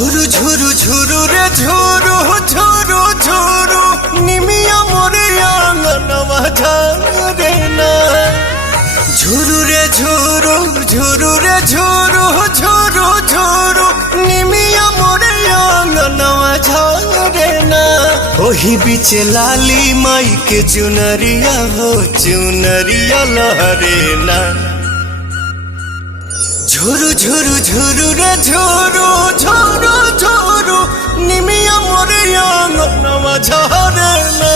झुरु झुरु झुरु रे झुरु झुरु झुरु निमिया मोरे आंगनवा झारे ना। झुरु रे झुरु झुरु रे झुरु झुरु झुरु निमिया मोरे आंगनवा झारे ना। ओही बीच लाली माई के चुनरिया हो चुनरिया लहरे ना। झुरु झुरु झुरु रे झुरु झुरु झुरु निमिया मोरे आंगनवा झारे ना।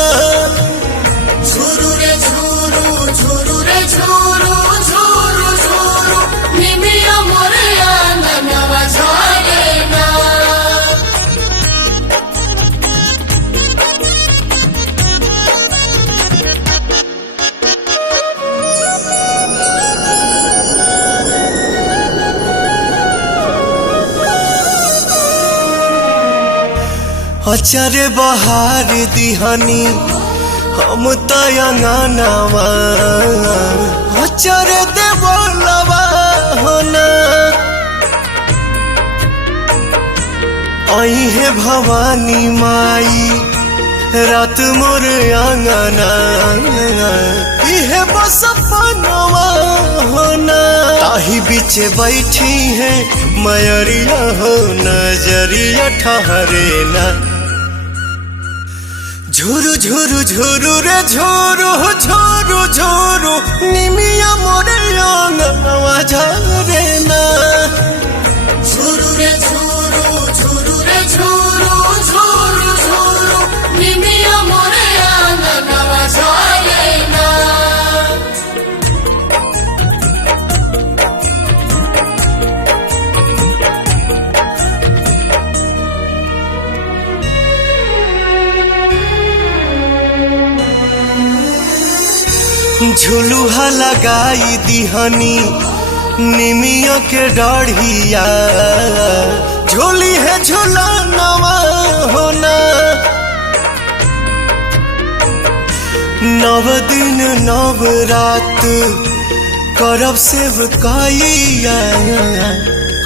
झुरु रे झुरु झुरु रे झुरु झुरु झुरु निमिया मोरे आंगनवा झारे ना। अचारे बहार दिहानी हम तयंगनवा अचारे देवलवा होना। आई है भवानी माई रात मोर आंगना इहे बस पनवा होना। ताही बीच बैठी है मयरिया हो नजरिया ठहरे ना। झुरु झुरु झुरु रे झुरु झुरु झुरु निमिया मोरे आंगनवा झारे ना। झुरु रे झुरु झुरु रे झुरु झुरु झुरु निमिया मोरे आंगनवा झारे ना। झुलुहा लगाई दिहनी निमिया के डाढ़िया झोली है झुलनवा होना। नव दिन नव रात करब सेवकाइया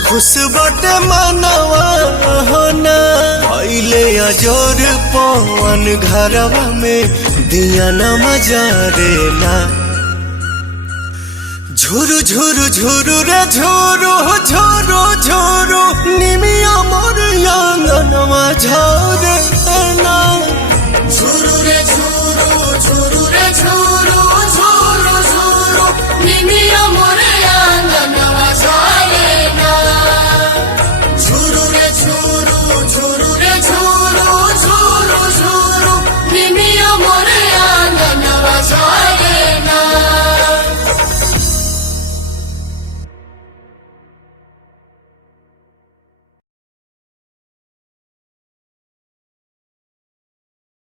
खुश बटे मनवा होना। पहले अजोर पवन घरवा में दिया न मजारे ना। झुरु झुरु झुरु रे झुरु झुरु झुरु निमिया मोर आंगनवा झारे ना। झुरु रे झुरु झुरु रे झुरु